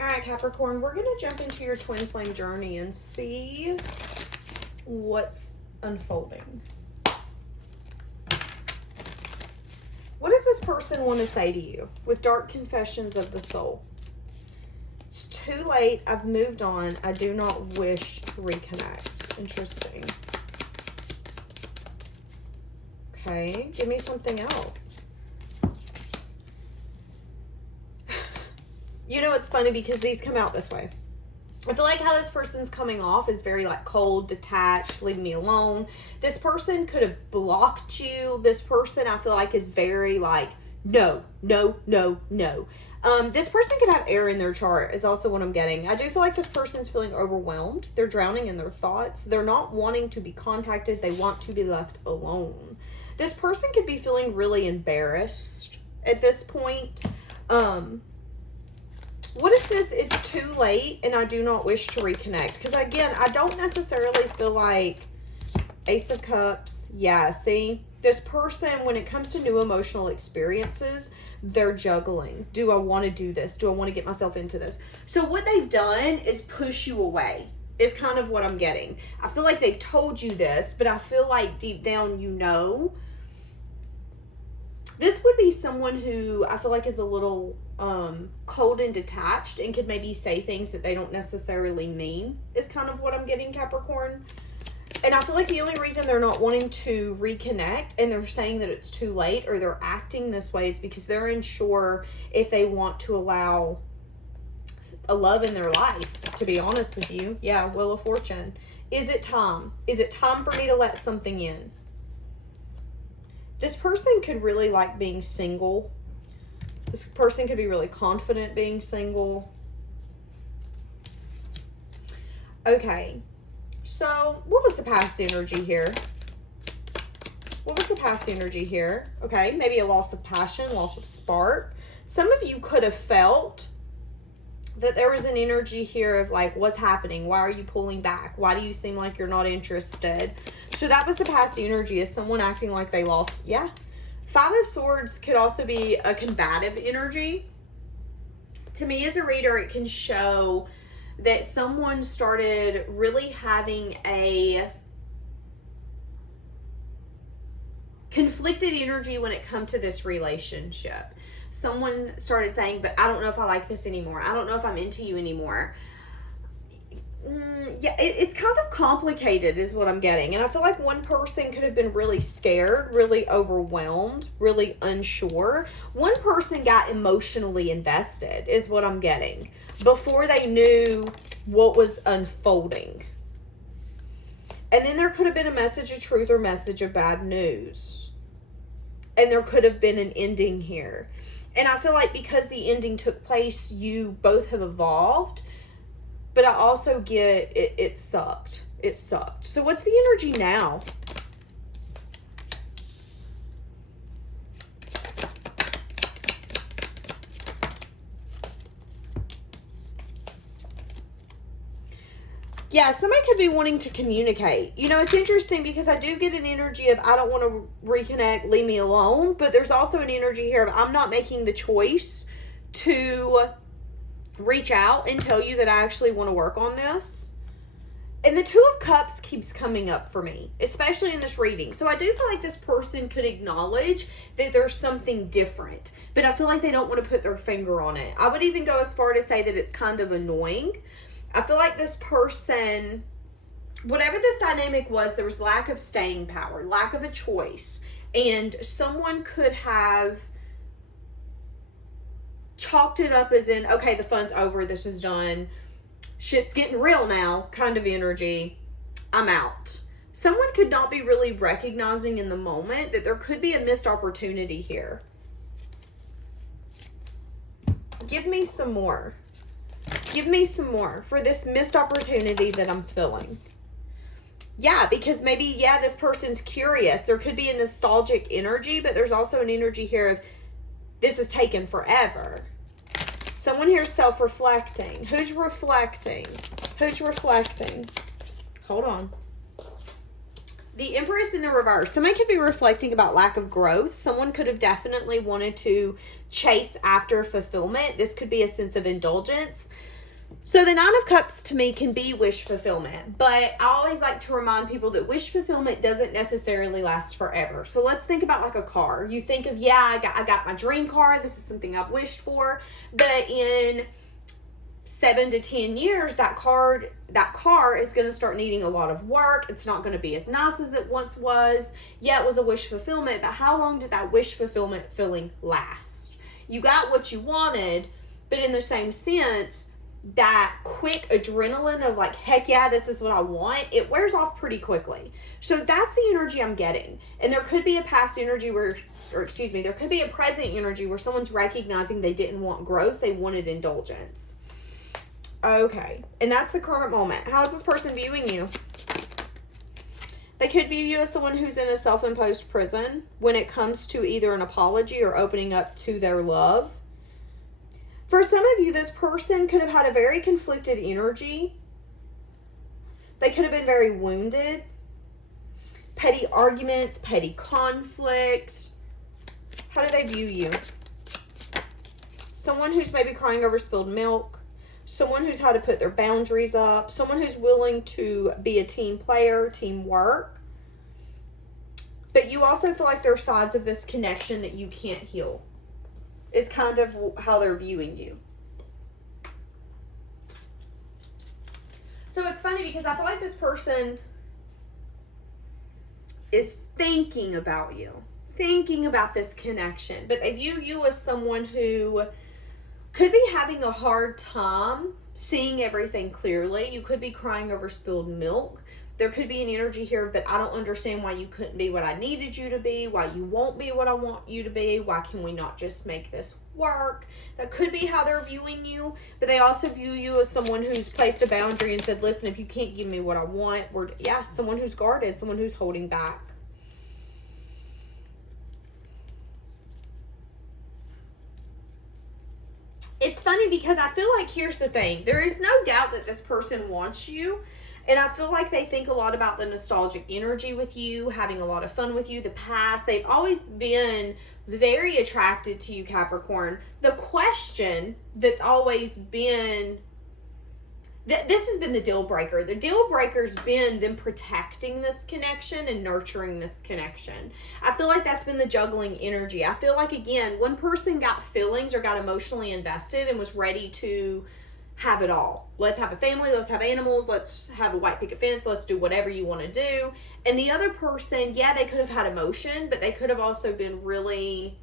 All right, Capricorn, we're going to jump into your twin flame journey and see what's unfolding. What does this person want to say to you with dark confessions of the soul? It's too late. I've moved on. I do not wish to reconnect. Interesting. Okay, give me something else. You know, it's funny because these come out this way. I feel like how this person's coming off is very like cold, detached, leave me alone. This person could have blocked you. This person I feel like is very like, no, no, no, no. This person could have air in their chart is also what I'm getting. I do feel like this person's feeling overwhelmed. They're drowning in their thoughts. They're not wanting to be contacted. They want to be left alone. This person could be feeling really embarrassed at this point. What is this? It's too late and I do not wish to reconnect. Because again, I don't necessarily feel like Ace of Cups. Yeah, see? This person, when it comes to new emotional experiences, they're juggling. Do I want to do this? Do I want to get myself into this? So what they've done is push you away. Is kind of what I'm getting. I feel like they've told you this, but I feel like deep down you know. This would be someone who I feel like is a little cold and detached and could maybe say things that they don't necessarily mean is kind of what I'm getting, Capricorn. And I feel like the only reason they're not wanting to reconnect and they're saying that it's too late or they're acting this way is because they're unsure if they want to allow a love in their life, to be honest with you. Yeah, Wheel of Fortune. Is it time? Is it time for me to let something in? This person could really like being single. This person could be really confident being single. Okay. So, what was the past energy here? What was the past energy here? Okay, maybe a loss of passion, loss of spark. Some of you could have felt that there was an energy here of like, what's happening? Why are you pulling back? Why do you seem like you're not interested? So that was the past energy, is someone acting like they lost. Yeah. Five of Swords could also be a combative energy. To me as a reader, it can show that someone started really having a conflicted energy when it comes to this relationship. Someone started saying, but I don't know if I like this anymore. I don't know if I'm into you anymore. Yeah, it's kind of complicated is what I'm getting. And I feel like one person could have been really scared, really overwhelmed, really unsure. One person got emotionally invested is what I'm getting before they knew what was unfolding. And then there could have been a message of truth or message of bad news. And there could have been an ending here. And I feel like because the ending took place, you both have evolved. But I also get it sucked. It sucked. So what's the energy now? Yeah, somebody could be wanting to communicate. You know, it's interesting because I do get an energy of I don't want to reconnect, leave me alone. But there's also an energy here of I'm not making the choice to reach out and tell you that I actually want to work on this. And the Two of Cups keeps coming up for me, especially in this reading. So I do feel like this person could acknowledge that there's something different, but I feel like they don't want to put their finger on it. I would even go as far to say that it's kind of annoying. I feel like this person, whatever this dynamic was, there was lack of staying power, lack of a choice, and someone could have chalked it up as in, okay, the fun's over, this is done, shit's getting real now, kind of energy, I'm out. Someone could not be really recognizing in the moment that there could be a missed opportunity here. Give me some more. Give me some more for this missed opportunity that I'm feeling. Yeah, because maybe, yeah, this person's curious. There could be a nostalgic energy, but there's also an energy here of this is taken forever. Someone here is self-reflecting. Who's reflecting? Who's reflecting? Hold on. The Empress in the reverse. Somebody could be reflecting about lack of growth. Someone could have definitely wanted to chase after fulfillment. This could be a sense of indulgence. So the Nine of Cups to me can be wish fulfillment, but I always like to remind people that wish fulfillment doesn't necessarily last forever. So let's think about like a car. You think of, yeah, I got my dream car. This is something I've wished for. But in 7 to 10 years, that car is going to start needing a lot of work. It's not going to be as nice as it once was. Yeah, it was a wish fulfillment, but how long did that wish fulfillment feeling last? You got what you wanted, but in the same sense, that quick adrenaline of like, heck yeah, this is what I want, it wears off pretty quickly. So that's the energy I'm getting. And there could be a past energy there could be a present energy where someone's recognizing they didn't want growth, they wanted indulgence. Okay, and that's the current moment. How is this person viewing you? They could view you as someone who's in a self-imposed prison when it comes to either an apology or opening up to their love. For some of you, this person could have had a very conflicted energy. They could have been very wounded. Petty arguments, petty conflict. How do they view you? Someone who's maybe crying over spilled milk. Someone who's had to put their boundaries up. Someone who's willing to be a team player, teamwork. But you also feel like there are sides of this connection that you can't heal. Is kind of how they're viewing you. So it's funny because I feel like this person is thinking about you, thinking about this connection, but they view you as someone who could be having a hard time seeing everything clearly. You could be crying over spilled milk. There could be an energy here, but I don't understand why you couldn't be what I needed you to be, why you won't be what I want you to be, why can we not just make this work? That could be how they're viewing you, but they also view you as someone who's placed a boundary and said, listen, if you can't give me what I want, someone who's guarded, someone who's holding back. It's funny because I feel like, here's the thing, there is no doubt that this person wants you. And I feel like they think a lot about the nostalgic energy with you, having a lot of fun with you, the past. They've always been very attracted to you, Capricorn. The question that's always been, this has been the deal breaker. The deal breaker's been them protecting this connection and nurturing this connection. I feel like that's been the juggling energy. I feel like, again, one person got feelings or got emotionally invested and was ready to have it all. Let's have a family, let's have animals, let's have a white picket fence, let's do whatever you want to do. And the other person, yeah, they could have had emotion, but they could have also been really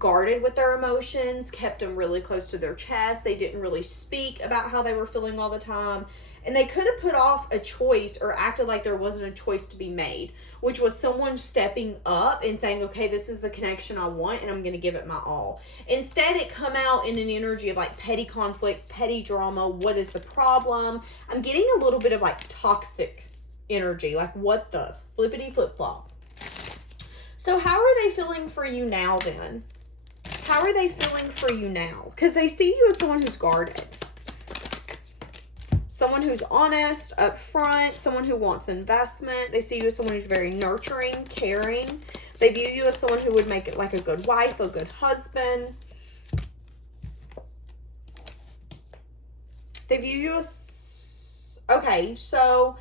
guarded with their emotions, kept them really close to their chest. They didn't really speak about how they were feeling all the time. And they could have put off a choice or acted like there wasn't a choice to be made, which was someone stepping up and saying, okay, this is the connection I want and I'm going to give it my all. Instead, it come out in an energy of like petty conflict, petty drama. What is the problem? I'm getting a little bit of like toxic energy, like what the flippity flip flop. So how are they feeling for you now then? How are they feeling for you now? Because they see you as someone who's guarded. Someone who's honest, upfront, someone who wants investment. They see you as someone who's very nurturing, caring. They view you as someone who would make it like a good wife, a good husband. They view you as... Okay, so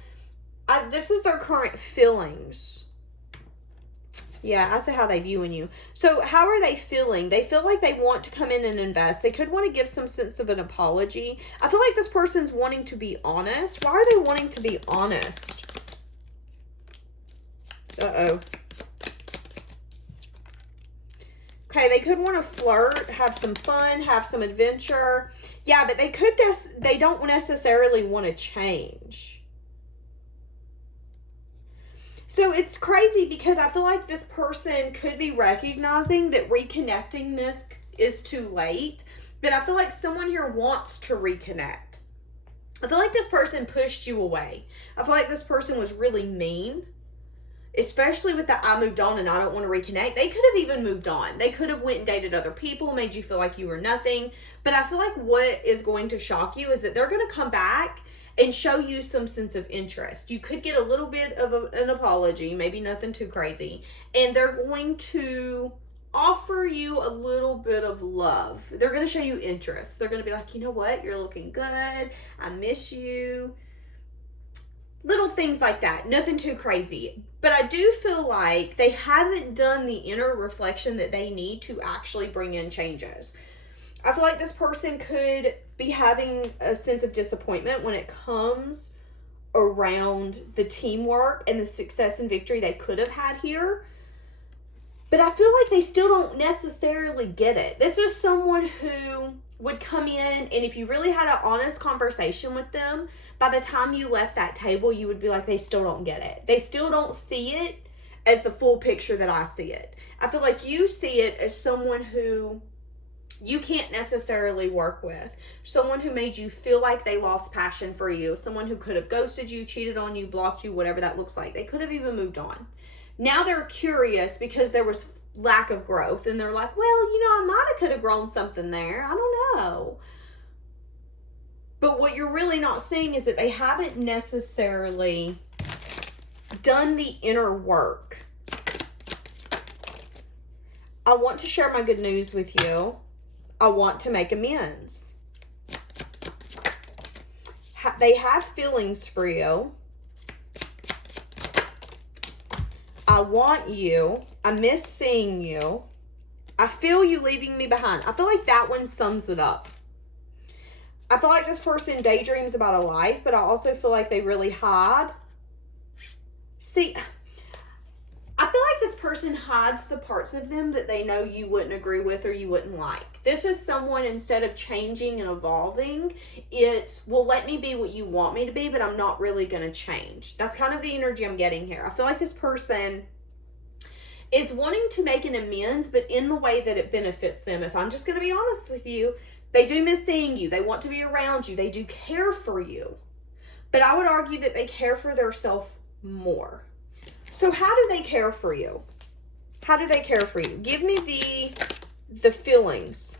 this is their current feelings. Yeah, I see how they viewing you. So how are they feeling? They feel like they want to come in and invest. They could want to give some sense of an apology. I feel like this person's wanting to be honest. Why are they wanting to be honest? Uh-oh. Okay, they could want to flirt, have some fun, have some adventure. Yeah, but they don't necessarily want to change. So it's crazy because I feel like this person could be recognizing that reconnecting this is too late. But I feel like someone here wants to reconnect. I feel like this person pushed you away. I feel like this person was really mean. Especially with the I moved on and I don't want to reconnect. They could have even moved on. They could have went and dated other people, made you feel like you were nothing. But I feel like what is going to shock you is that they're going to come back and show you some sense of interest. You could get a little bit of an apology, maybe nothing too crazy. And they're going to offer you a little bit of love. They're going to show you interest. They're going to be like, you know what? You're looking good. I miss you. Little things like that. Nothing too crazy. But I do feel like they haven't done the inner reflection that they need to actually bring in changes. I feel like this person could be having a sense of disappointment when it comes around the teamwork and the success and victory they could have had here. But I feel like they still don't necessarily get it. This is someone who would come in, and if you really had an honest conversation with them, by the time you left that table, you would be like, they still don't get it. They still don't see it as the full picture that I see it. I feel like you see it as someone who you can't necessarily work with. Someone who made you feel like they lost passion for you. Someone who could have ghosted you, cheated on you, blocked you, whatever that looks like. They could have even moved on. Now they're curious because there was lack of growth. And they're like, well, I might have could have grown something there. I don't know. But what you're really not seeing is that they haven't necessarily done the inner work. I want to share my good news with you. I want to make amends. They have feelings for you. I want you. I miss seeing you. I feel you leaving me behind. I feel like that one sums it up. I feel like this person daydreams about a life, but I also feel like they really hide. See, I feel like this person hides the parts of them that they know you wouldn't agree with or you wouldn't like. This is someone, instead of changing and evolving, it's, well, let me be what you want me to be, but I'm not really going to change. That's kind of the energy I'm getting here. I feel like this person is wanting to make an amends, but in the way that it benefits them. If I'm just going to be honest with you, they do miss seeing you. They want to be around you. They do care for you. But I would argue that they care for themselves more. So how do they care for you? How do they care for you? Give me the feelings.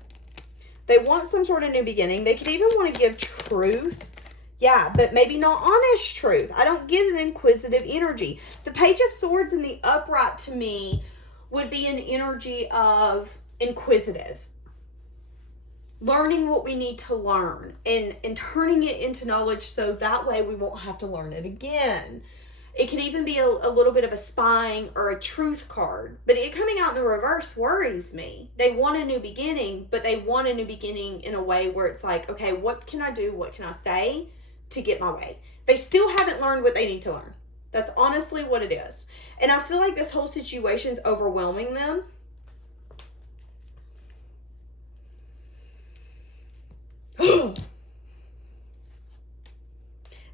They want some sort of new beginning. They could even want to give truth. Yeah, but maybe not honest truth. I don't get an inquisitive energy. The Page of Swords in the upright to me would be an energy of inquisitive. Learning what we need to learn and turning it into knowledge so that way we won't have to learn it again. It could even be a little bit of a spying or a truth card. But it coming out in the reverse worries me. They want a new beginning, but they want a new beginning in a way where it's like, okay, what can I do? What can I say to get my way? They still haven't learned what they need to learn. That's honestly what it is. And I feel like this whole situation's overwhelming them.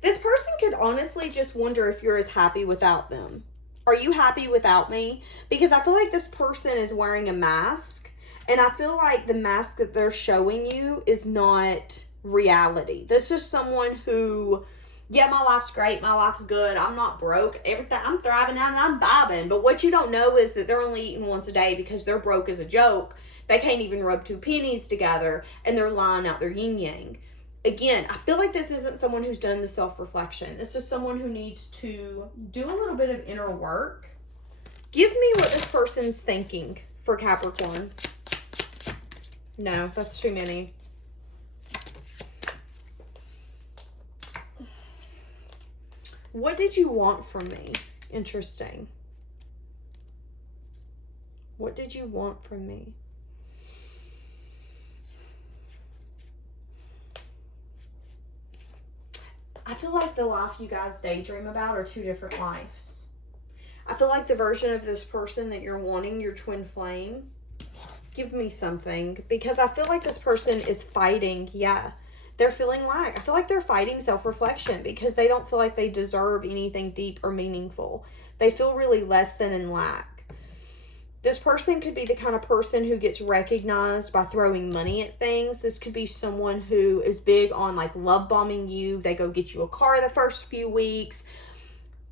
This person could honestly just wonder if you're as happy without them. Are you happy without me? Because I feel like this person is wearing a mask, and I feel like the mask that they're showing you is not reality. This is someone who, yeah, my life's great, my life's good, I'm not broke, everything, I'm thriving out and I'm vibing. But what you don't know is that they're only eating once a day because they're broke as a joke. They can't even rub two pennies together, and they're lying out their yin-yang. Again, I feel like this isn't someone who's done the self-reflection. This is someone who needs to do a little bit of inner work. Give me what this person's thinking for Capricorn. No, that's too many. What did you want from me? Interesting. What did you want from me? I feel like the life you guys daydream about are two different lives. I feel like the version of this person that you're wanting, your twin flame, give me something. Because I feel like this person is fighting, yeah, they're feeling lack. I feel like they're fighting self-reflection because they don't feel like they deserve anything deep or meaningful. They feel really less than in lack. This person could be the kind of person who gets recognized by throwing money at things. This could be someone who is big on like love bombing you. They go get you a car the first few weeks.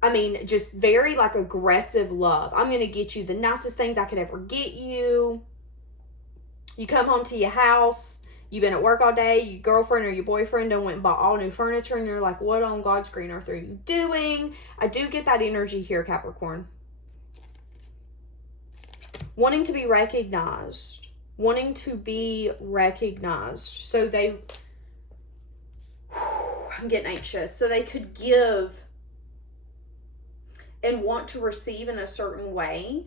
I mean, just very like aggressive love. I'm going to get you the nicest things I could ever get you. You come home to your house. You've been at work all day. Your girlfriend or your boyfriend done went and bought all new furniture. And you're like, what on God's green earth are you doing? I do get that energy here, Capricorn. wanting to be recognized. Wanting to be recognized. So they, I'm getting anxious. So they could give and want to receive in a certain way.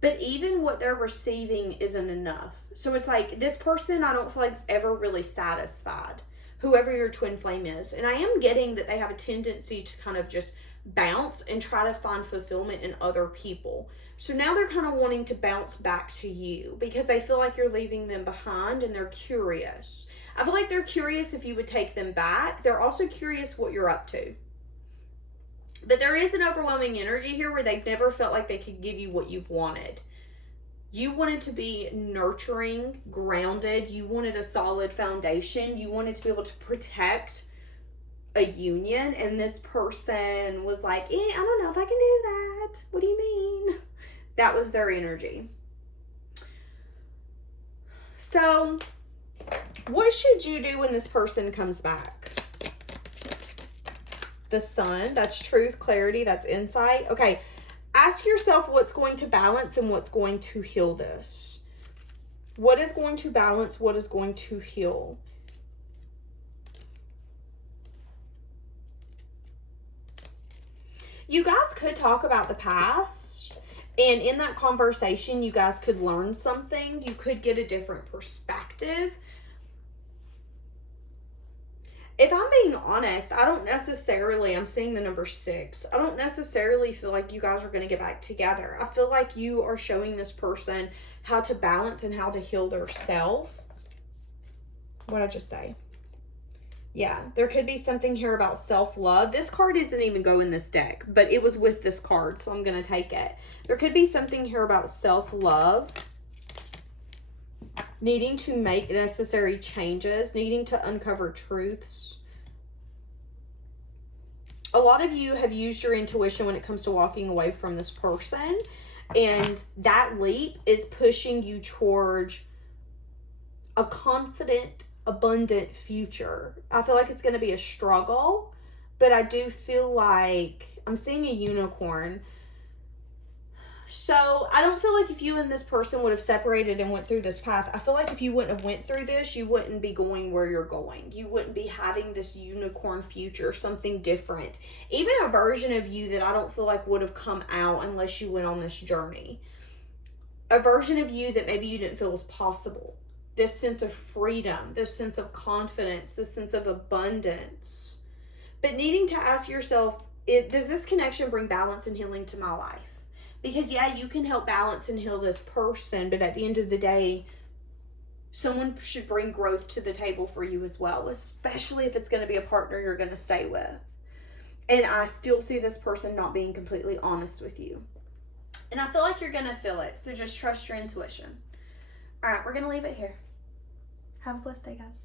But even what they're receiving isn't enough. So it's like, this person I don't feel like is ever really satisfied, whoever your twin flame is. And I am getting that they have a tendency to kind of just bounce and try to find fulfillment in other people. So now they're kind of wanting to bounce back to you because they feel like you're leaving them behind, and they're curious. I feel like they're curious if you would take them back. They're also curious what you're up to. But there is an overwhelming energy here where they've never felt like they could give you what you've wanted. You wanted to be nurturing, grounded. You wanted a solid foundation. You wanted to be able to protect a union. And this person was like, I don't know if I can do that. What do you mean? That was their energy. So, what should you do when this person comes back? The Sun, that's truth, clarity, that's insight. Okay, ask yourself what's going to balance and what's going to heal this. What is going to balance? What is going to heal? You guys could talk about the past, and in that conversation, you guys could learn something. You could get a different perspective. If I'm being honest, I'm seeing the number 6. I don't necessarily feel like you guys are going to get back together. I feel like you are showing this person how to balance and how to heal their self. What did I just say? Yeah, there could be something here about self-love. This card isn't even go in this deck, but it was with this card, so I'm going to take it. There could be something here about self-love. Needing to make necessary changes, needing to uncover truths. A lot of you have used your intuition when it comes to walking away from this person, and that leap is pushing you towards a confident, abundant future. I feel like it's going to be a struggle, but I do feel like I'm seeing a unicorn. So I don't feel like if you and this person would have separated and went through this path, I feel like if you wouldn't have went through this, you wouldn't be going where you're going. You wouldn't be having this unicorn future, something different. Even a version of you that I don't feel like would have come out unless you went on this journey. A version of you that maybe you didn't feel was possible. This sense of freedom, this sense of confidence, this sense of abundance. But needing to ask yourself, does this connection bring balance and healing to my life? Because, yeah, you can help balance and heal this person, but at the end of the day, someone should bring growth to the table for you as well, especially if it's going to be a partner you're going to stay with. And I still see this person not being completely honest with you. And I feel like you're going to feel it, so just trust your intuition. All right, we're going to leave it here. Have a blessed day, guys.